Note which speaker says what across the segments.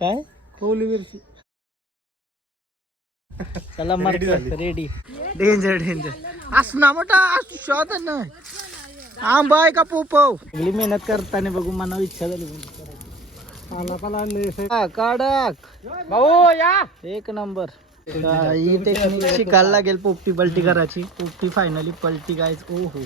Speaker 1: काय?
Speaker 2: मिरची.
Speaker 1: चला मर रेडी डेंजर डेंजर असं ना मोठा असं शॉट ना. आंबा आहे का पोपव? सगळी मेहनत करताना बघू मला इच्छा झाली
Speaker 2: पाला
Speaker 1: हा, भाऊ या. एक नंबर. ही टेक्निक शिकायला लागेल पोपटी पलटी करायची. पोपटी फायनली पलटी गायच ओ हो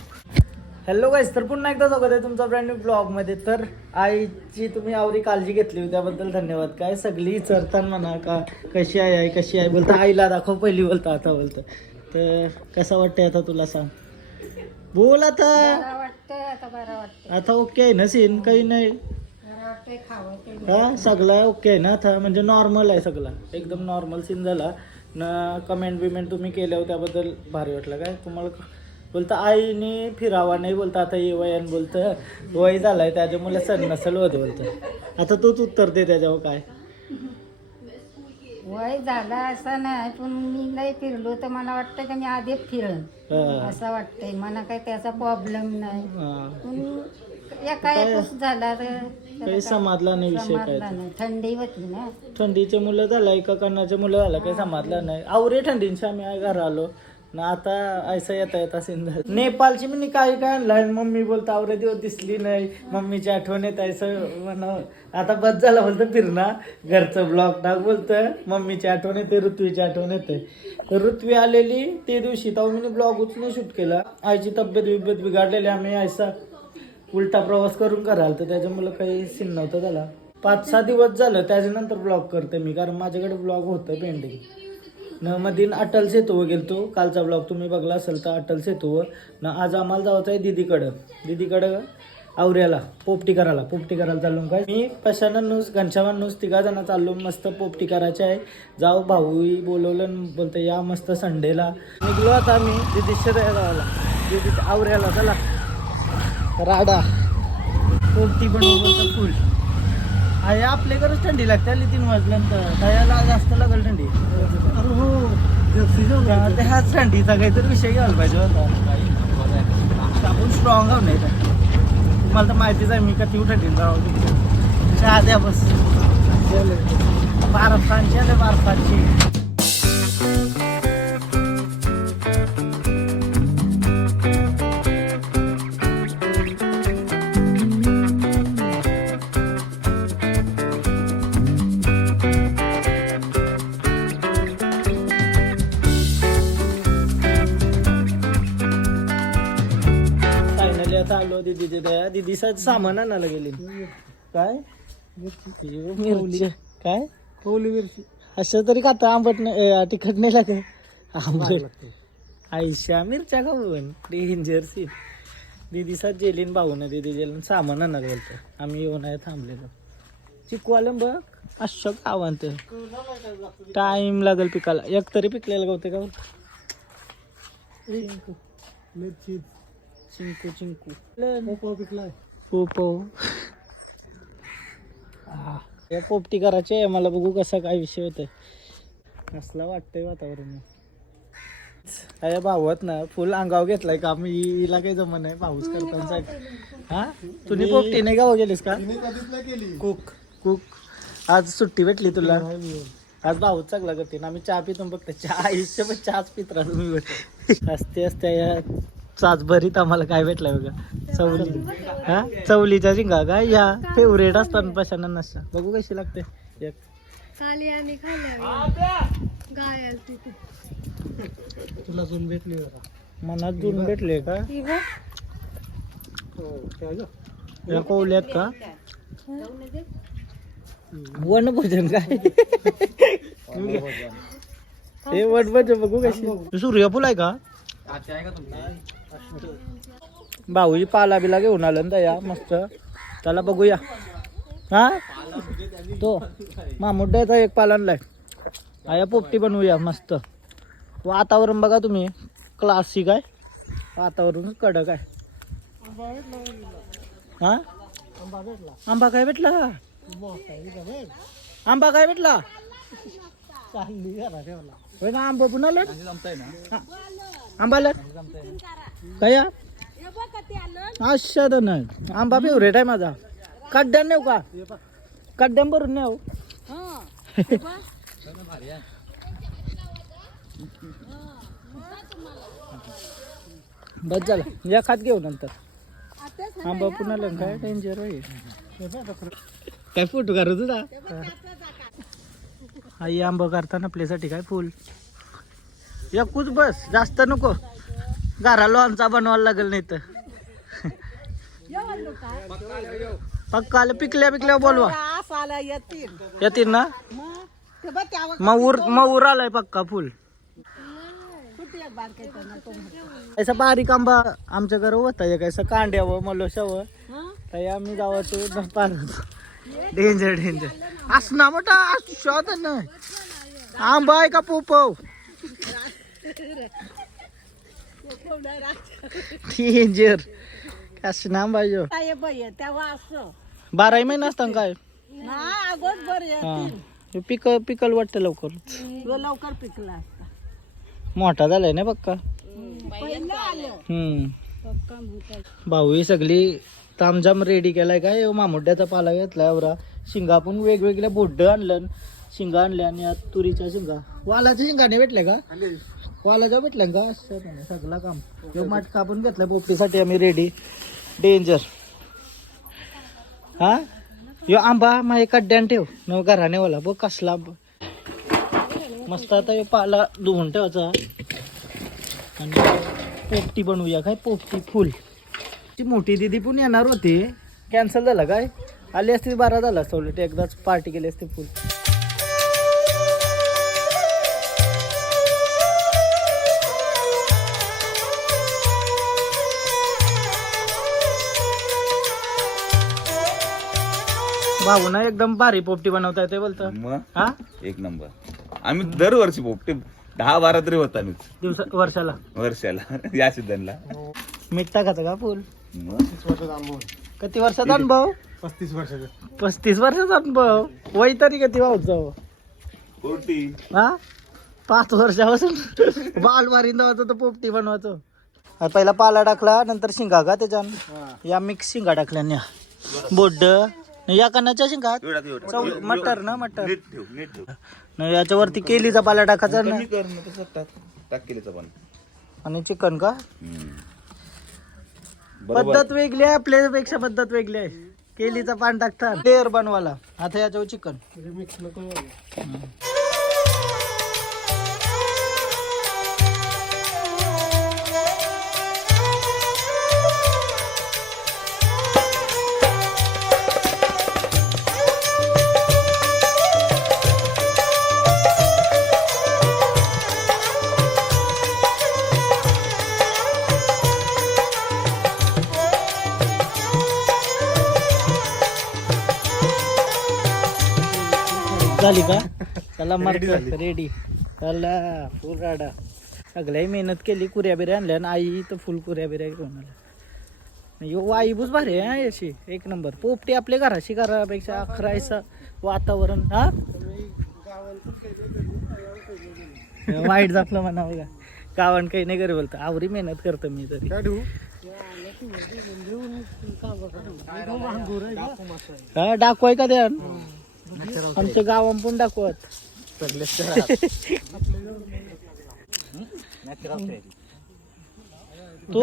Speaker 1: हॅलो गाईज तर पुन्हा एकदा स्वागत आहे तुमचा ब्रँड न्यू ब्लॉगमध्ये. तर आईची तुम्ही आवरी काळजी घेतली होती त्याबद्दल धन्यवाद. काय सगळी विचारताना म्हणा का कशी आहे आई कशी आहे बोलता. आईला दाखव पहिली बोलता आता बोलतं. तर कसं वाटतंय आता तुला सांग. बोल आता.
Speaker 3: आता
Speaker 1: ओके आहे ना सीन काही नाही. हा सगळा ओके आहे ना आता? म्हणजे नॉर्मल आहे सगळा. एकदम नॉर्मल सीन झाला. ना कमेंट बिमेंट तुम्ही केल्यावर त्याबद्दल भारी वाटलं. काय? तुम्हाला बोलता आईने फिरावा नाही बोलता आता ये वयान बोलतं. वय झालाय त्याच्यामुळे सण नसल होत बोलतं. आता तूच उत्तर दे त्याच्यावर काय.
Speaker 3: वय झालं असं नाही पण मी नाही फिरलो तर मला वाटतं की मी आधीच फिरण
Speaker 1: हा.
Speaker 3: असं वाटतंय. मला काही त्याचा प्रॉब्लेम नाही.
Speaker 1: हा.
Speaker 3: पण एका एकच झाला तर त्याला
Speaker 1: काही
Speaker 3: काय
Speaker 1: समाजला नाही विषय
Speaker 3: समाजला
Speaker 1: काय
Speaker 3: नाही. थंडी होती ना.
Speaker 1: थंडीचे मुलं झालं एका कन्नाचे मुलं झालं काही समाजलं नाही. आवरे थंडींशी आम्ही घरा आलो ना आता ऐसा येता येत असेल नेपाळची मी काही काय आणलं मम्मी बोलता आवरे दिवस दिसली नाही. मम्मीची आठवण येत असं म्हणा. आता बस झाला बोलतं फिरणा. घरचं ब्लॉग टाक बोलतं. मम्मीची आठवण येते ऋत्वीची आठवण येते. तर ऋत्वी आलेली ते दिवशी. तेव्हा मी ब्लॉग उचलून शूट केला. आईची तब्येत बिब्येत बिघडलेली. आम्ही ऐसा उलटा प्रवास करून कराल. तर त्याच्यामुळं काही सीन नव्हतं त्याला पाच सहा दिवस झालं. त्याच्यानंतर ब्लॉग करते मी. कारण माझ्याकडे ब्लॉग होतं पेंडिंग न मधीन अटल सेतूवर गेलतो. कालचा ब्लॉग तुम्ही बघला असेल तर अटल सेतूवर. न आज आम्हाला जायचं आहे दिदीकडं. दिदीकडं आवऱ्याला पोपटी करायला पोपटी करायला चाललो काय? मी पशानं नुस घनश्यामान नुस तिघा जण चाललो. मस्त पोपटी करायची आहे. जाऊ भाऊही बोलवलं बोलतो बोलतं या मस्त संडेला. निघलो आता आम्ही दिदीच्या गावाला दिदी आवऱ्याला चला. राडा. पोपटी बनवू फुल. आहे आपल्याकडेच थंडी लागते आली तीन वाजल्यानंतर. दयाला जास्त लागल थंडी.
Speaker 2: अरे हो जाऊ
Speaker 1: ते हाच थंडीचा काहीतरी विषय घ्यायला पाहिजे होता. आपण स्ट्रॉंग आहो नाही तुम्हाला तर माहितीच आहे मी का ती थंडीत राहू चहा द्या बस बारफांची आले बारफांची फायनली दीदीचे त्या दीदीचं सामान आणायला गेली. काय? मिरची. काय?
Speaker 2: कौली मिरची.
Speaker 1: असं तरी खाता आंबट नाही तिखट नाही लागत? आंबट. आयशा मिरच्या खाऊन डेंजर सीन दीदीचा जेलीन भाऊन दीदी जेलीन सामान आणायला गेलतो. आम्ही येऊन आहे थांबलेलो. चिकू आलं बघ. अशोक गावांत. टाइम लागेल पिकाला. एक तरी पिकलेलं गवते का
Speaker 2: मिरची
Speaker 1: चिंकू चिंकू.
Speaker 2: पोपा पिकलाय.
Speaker 1: पोपो या पोपटी करायची आहे. मला बघू कसा काय विषय होतोय. कसला वाटतंय वातावरण. अरे भावत ना फुल अंगाव घेतलाय का? मी हिला काही जमन नाही. पाऊस करताना हा? तुम्ही पोपटी नाही गाव गेलीस का?
Speaker 2: तिने कधीच नाही केली?
Speaker 1: कुक. कुक. आज सुट्टी भेटली तुला. आज भाऊच चांगला करते. ना आम्ही चहा पितो फक्त चहा आयुष्य पण चहाच पित राहतो मी. असते असते या चाच भरीत आम्हाला काय भेटलंय बघा. चवली हा? चवलीच्या झिंगा का? या. फेवरेट असतात पशाना नसता बघू कशी लागते. एक.
Speaker 4: खाली आणि खाली गाय आलती ती
Speaker 2: तुला अजून भेटली
Speaker 1: मनात जुन भेटले का?
Speaker 4: ही.
Speaker 1: या कोवल्यात का? वनभोजन काय हे वनभोजन बघू कशी. सूर्यफूल आहे का? भाऊजी पाला बिला घेऊन आलं ना या मस्त. त्याला बघूया. हा? तो मामुड्याचा एक पाला आणलाय. आया पोपटी बनवूया मस्त. वातावरण बघा तुम्ही. क्लासिक आहे वातावरण कडक आहे. हा? आंबा काय भेटला? आंबा काय भेटला? होय आंबा पुन्हा आंबाला? हा. आंबा काय? या? तर नाही आंबा फेवरेट आहे माझा. खड्ड्यान नेऊ का? कड्ड्याम भरून नेऊ. बस झालं. या खात घेऊ नंतर. आंबा पुन्हा लंग काय डेंजर होईल काय फोटो काढत होता? आई आंबा करताना आपल्यासाठी काय फुल? एकूच बस जास्त नको. घरा लोणचा बनवायला लागेल नाही तर. पक्का आलं पिकल्या पिकल्या बोलवा.
Speaker 2: आला येतील
Speaker 1: येतील ना?
Speaker 2: मग
Speaker 1: मऊर मऊर आलाय पक्का फुल.
Speaker 2: असं
Speaker 1: ऐसा बारीक आंबा आमच्या घर होता एक ऐसा कांड्यावं मलोशावं. ताई आम्ही गावात पार डेंजर डेंजर असना मोठा शॉट ना आंबा आहे का पोपव? डेंजर कसं आंबा आहे ह्यो?
Speaker 2: काय बाई तेव्हा असं
Speaker 1: बाराही महिना असता काय?
Speaker 2: ना बर
Speaker 1: हा. पिक पिकल वाटतं लवकर
Speaker 2: लवकर पिकला असता.
Speaker 1: मोठा झालाय ना पक्का?
Speaker 2: पहिलं आलं.
Speaker 1: हम्म. भाऊ ही सगळी तामझाम रेडी केलाय काय? मामुड्याचा पाला घेतलाय एवढा शिंगा पण वेगवेगळ्या बोड्ड आणलं. शिंगा आणल्या आणि तुरीच्या शिंगा. वालाच्या शिंगाने भेटले का? वालाच्या भेटल्या का? असं नाही, सगळं काम. ह्यो मटका पण घेतलाय पोपटीसाठी आम्ही रेडी डेंजर हा? ह्यो आंबा माझ्या कड्ड्यान ठेव. न घराने वाला बघ कसला आंबा. मस्त आता ह्यो पाला धुवून ठेवायचा. आणि पोपटी बनवूया. काय पोपटी? फुल. ती मोठी दिदी पण येणार होती. कॅन्सल झालं काय? आली असती बारा झाला असतं उलट. एकदाच पार्टी केली असती फुल. भाऊ ना एकदम भारी पोपटी बनवता येते बोलतं.
Speaker 5: मग?
Speaker 1: हा?
Speaker 5: एक नंबर. आम्ही दरवर्षी पोपटे दहा बारा तरी होता आम्ही.
Speaker 1: दिवसा वर्षाला.
Speaker 5: वर्षाला. या सीझनला.
Speaker 1: मीठ टाकायचं का फुल?
Speaker 5: मग?
Speaker 1: किती वर्षाचा अनुभव?
Speaker 2: पस्तीस वर्षाचं.
Speaker 1: पस्तीस वर्षाचा अनुभव? वय तरी किती भाऊचं?
Speaker 5: पोटी
Speaker 1: हा? पाच वर्षापासून बाल मारीन होतं तर पोपटी बनवायचो. आता पहिला पाला टाकला नंतर शिंगा का त्याच्यान या मिक्स शिंगा टाकल्या बोड्ड या शिंगा
Speaker 5: एवढा ते एवढा.
Speaker 1: चव- मटर ना मटर?
Speaker 5: नीट ठेव नीट ठेव.
Speaker 1: न याच्यावरती केलीचा पाला टाकायचा ना.
Speaker 5: कमी कर ना तसं टाक. टाक केलीचं पण.
Speaker 1: आणि चिकन का.
Speaker 5: बरोबर.
Speaker 1: पद्धत वेगळी आहे आपल्यापेक्षा पद्धत वेगळी आहे. केलीचा पान टाकतात टेर बनवाला आता याच्यावर चिकन. झाली का? चला मार्क रेडी चला फुल राडा सगळ्याही मेहनत केली कुऱ्या बिऱ्या आणल्या आणि आई तर फुल कुऱ्या बिऱ्या घेऊन आल्या यो वाईबूच भारी आहे अशी एक नंबर. पोपटी आपल्या घराशी घरापेक्षा अकरायचं वातावरण हा? वाईट झापलं म्हणावं का? गावण काही नाही करे बोलतं. आवरी मेहनत करतो मी तरी. हा दाखवाय का द्या आमच्या गावात पण दाखवत. तो?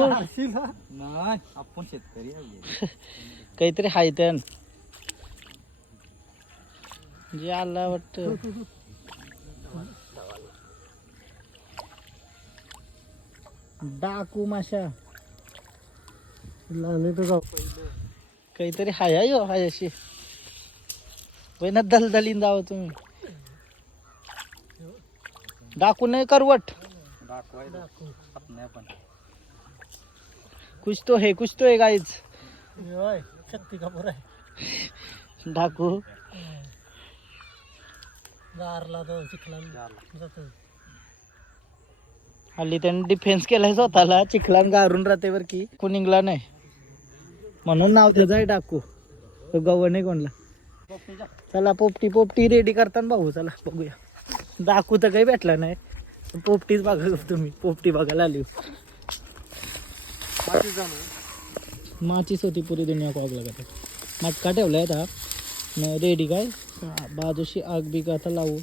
Speaker 5: आपण शेतकरी
Speaker 1: काहीतरी हाय त्यान. जे आला वाटत. डाकू माशा.
Speaker 2: लहान तो गाव
Speaker 1: काहीतरी हाय आहे हो हाय अशी. पहिना दलदलीन जावं तुम्ही. डाकू नाही करवट. कुछ तो है कुछ तो है गाईच
Speaker 2: होय शक्ती कपूर आहे
Speaker 1: डाकू.
Speaker 2: गारला तो चिखला
Speaker 1: हल्ली त्याने डिफेन्स केलाय स्वतःला चिखलान गारून राहते बर की. कुनिंगला नाही. म्हणून नाव त्याचं आहे डाकू. तो गव नाही कोणला? चला पोपटी पोपटी रेडी करताना भाऊ चला बघूया. डाकू तर काही भेटला नाही. पोपटीच बघा तुम्ही. पोपटी बघायला आली. माचीच होती पुरी दुनिया कॉगला का मटका ठेवलाय आता. रेडी काय? बाजूशी आग बिग आता लावू.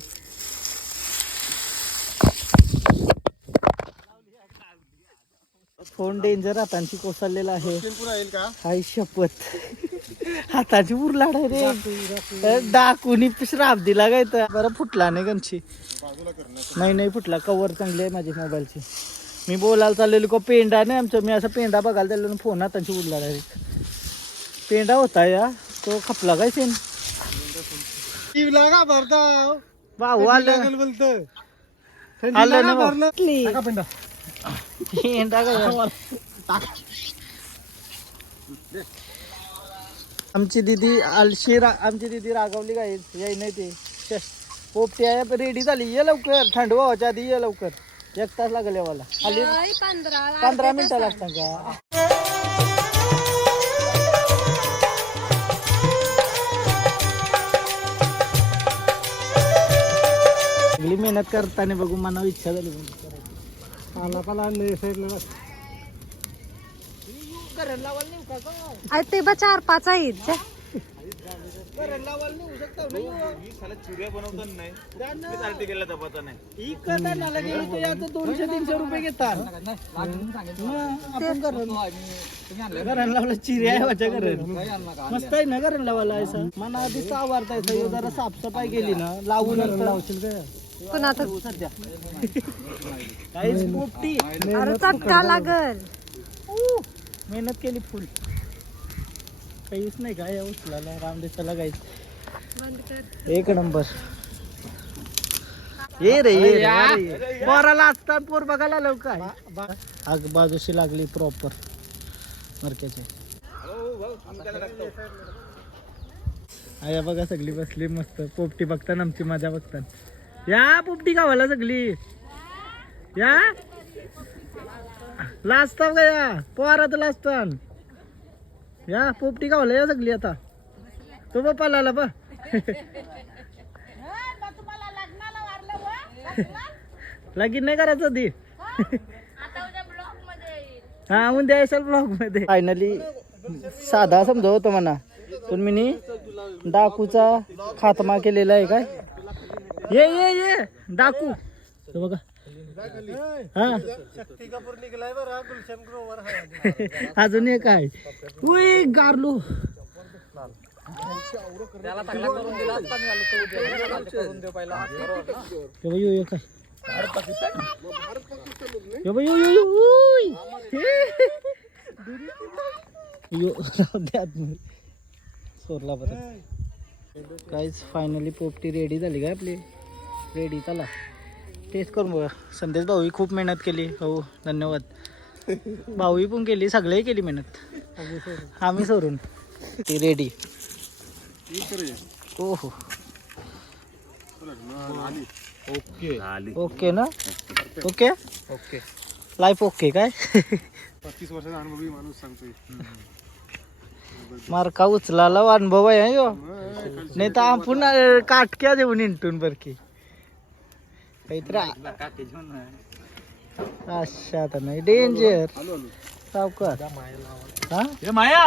Speaker 1: फोन डेंजर हातांची कोसळलेला आहे. हाय शपथ. हाताची उरलाड रे. डाकूनी श्राप दिला काय तर. बरं फुटला नाही गमची नाही नाही फुटला. कवर चांगली आहे माझी मोबाईलची. मी बोलायला चाललेलो को पेंडा नाही आमचं. मी असं पेंडा बघायला चाललेलो फोन हातांची उरला डायरेक्ट पेंडा होता या. तो खपला काय सेन? भाऊ आलं. आलं ना. पेंडा. आमची दिदी आलशी रा आमची दिदी रागवली काय? याय नाही ते. पोपटी आहे रेडी झाली. ये लवकर. थंड व्हायच्या आधी ये लवकर. एक तास लागेल यावाला. आली
Speaker 4: पंधरा
Speaker 1: मिनिटं लागतात का? मेहनत करताना बघू मनावर इच्छा झाली
Speaker 4: अरे ते बा चार पाच आहेत जा.
Speaker 1: दोनशे तीनशे रुपये घेतात मग आपण घराला लावला चिऱ्या आहे माझ्या मस्त आहे ना घराला लावायला असं मला आधी आवडता येतं जरा साफसफाई केली ना लावून लावशील
Speaker 4: पण आता
Speaker 1: सध्या काहीच पोपटी
Speaker 4: अरे लागल.
Speaker 1: मेहनत केली फुल. काहीच नाही काय काहीच
Speaker 4: बंद कर.
Speaker 1: एक नंबर. ये रे ये रे. पोराला असता पोर बघायला काय आग बाजूशी लागली प्रॉपर मरक्याचे. आया बघा सगळी बसली मस्त. पोपटी बघताना आमची मजा बघताना. या पोपटी गावाला सगळी या? लाजताव का या? पोहारात लाजतान या पोपटी गावाला या सगळी आता. तो बापाला आला बा लगीन नाही करायचं ती हा उद्या येशाल ब्लॉगमध्ये. फायनली साधा समजा होतो म्हणा. पण मी डाकूचा खात्मा केलेला आहे काय? ये ये ये डाकू तो बघा हा अजून एक आहे उई गारलो यो काय यो बाई, यो यो उई. यो राहू आतमध्ये. सोडला बरं काहीच फायनली पोपटी रेडी झाली काय आपली? रेडी चला. टेस्ट करून बघा. संदेश भाऊही खूप मेहनत केली. हो धन्यवाद. भाऊही पण केली सगळेही केली मेहनत. आम्ही सोडून. ती रेडी हो हो.
Speaker 5: आली.
Speaker 1: ओके ना? ओके?
Speaker 5: ओके.
Speaker 1: लाईफ ओके काय?
Speaker 6: पस्तीस वर्षाचा अनुभवी माणूस सांगतोय.
Speaker 1: मार्का उचलाला अनुभव आहे यो नाही तर आपण काटक्या देऊन इंटून बरकी काहीतरी अच्छा तर नाही. डेंजर सावकार. हा?
Speaker 5: माया!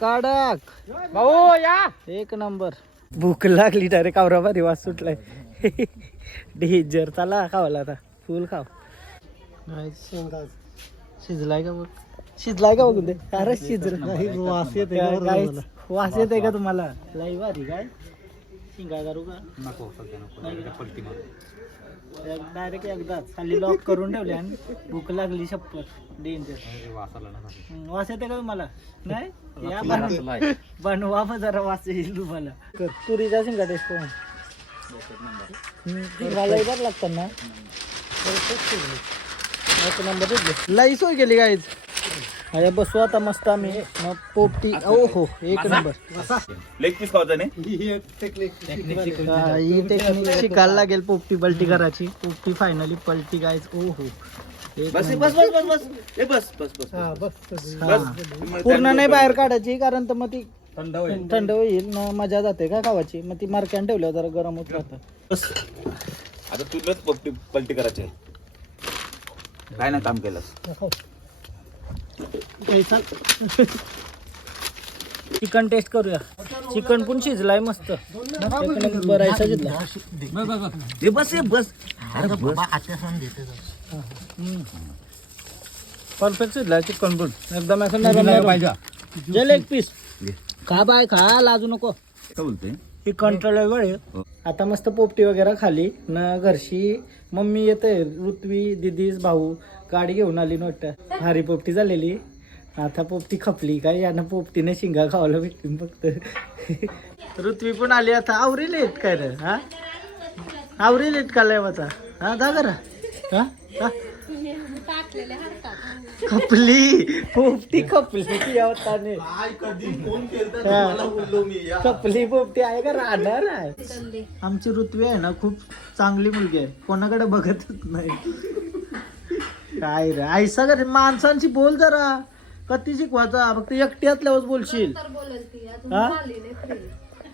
Speaker 1: कडक भाऊ या! एक नंबर. भूक लागली डायरेक्ट कावरा भारी वास सुटलाय. डेंजर चला खावाला आता. फुल खाव. शिजलाय का बघ? शिजलाय का बघून दे अरे शिजलाय वास येते वास येते का तुम्हाला? लई भारी काय? शिंगा करू का?
Speaker 5: नको पलटी
Speaker 1: डायरेक्ट एकदाच खाली लॉक करून ठेवले आणि भूक लागली शपथ डेंजर वास येते का तुम्हाला? नाही? या बनवा. बनवा मग जरा वास येईल तुम्हाला. तुरीचा शिंगा टेस्ट घालाय बरं लागतात ना. नंबर लई सोय केली गाईज अरे बसू आता मस्त आम्ही. मग पोपटी ओ हो एक नंबर.
Speaker 5: लेग पीस खावता नाही
Speaker 1: हा, ही टेक्निक शिकायला लागेल पोपटी पलटी करायची. पोपटी फायनली पलटी गायच ओ हो एक
Speaker 5: बस
Speaker 1: नंबर.
Speaker 5: बस बस बस बस. ए बस बस बस
Speaker 1: हा. पूर्ण नाही बाहेर काढायची कारण तर मग ती थंड होईल. ना मजा जाते का खावाची? मग ती मार्क्यान ठेवल्यावर जरा गरम होत राहतं.
Speaker 5: बस. आता तुलाच पलटी पलटी करायची काय ना काम केलं
Speaker 1: पैसा. चिकन टेस्ट करूया. चिकन पण शिजलाय मस्त. एक शिजला
Speaker 5: हे बस हे बस. अरे
Speaker 1: परफेक्ट शिजलाय चिकन पण. एकदम असं नरम नरम जे लेग पीस खा बाय खा. लाजू नको. ही कंट्रोल वेळ आता मस्त पोपटी वगैरे खाली. न घरशी मम्मी येते ऋत्वी दिदीस भाऊ. गाडी घेऊन आली नोट भारी पोपटी झालेली. आता पोपटी खपली काय यानं पोपटीने शिंगा खावलं भेटून फक्त. ऋत्वी पण आली आता. आवरी लेट काय रे? हा? आवरी लेट का लेवाचा हा दा करा हा? हा?
Speaker 4: टाकलेले हातात
Speaker 1: खपली पोपटी खपली यावताने खपली पोपटी आहे का? राहणार आहे. आमची ऋत्वी आहे ना खूप चांगली मुलगी आहे. कोणाकडे बघतच नाही. काय रे? आयसा का रे माणसांची बोल जरा. कधी शिकवायचा फक्त एकटी असल्यावर बोलशील.
Speaker 4: तर बोलल ती. अजून
Speaker 1: हा?
Speaker 4: झाली नाही free.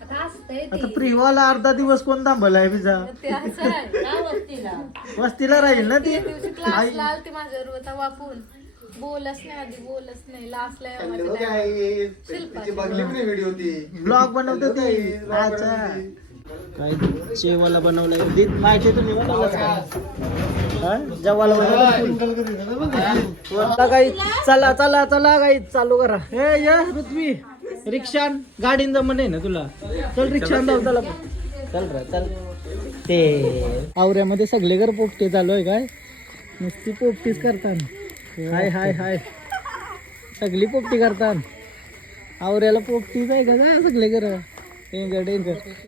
Speaker 4: आता हसतंय
Speaker 1: आता
Speaker 4: ती
Speaker 1: प्रिवाला अर्धा दिवस कोण थांबला आहे बिजा
Speaker 4: ते असं आहे ना वस्तीला.
Speaker 1: वस्तीला राहील ना ती?
Speaker 4: त्या दिवशी क्लासला आलती माझ्यावर होता वापून. बोलच नाही आधी बोलच नाही. लास्टला
Speaker 1: ब्लॉग बनवतो ती. अच्छा. काय जेवायला बनवलंय? दीद माहिती तुम्ही बनवलं आता काही चला चला चला काही चालू करा. हे ये पृथ्वी. रिक्षान गाडीन जमन आहे ना तुला? चल रिक्षान जाऊ चला चल रे चल. ते आवऱ्यामध्ये सगळे घर पोपटे चालू आहे काय? नुसती पोपटीच करतात हाय हाय हाय. सगळी पोपटी करतात आवऱ्याला पोपटीच आहे का काय सगळे घर? Danger danger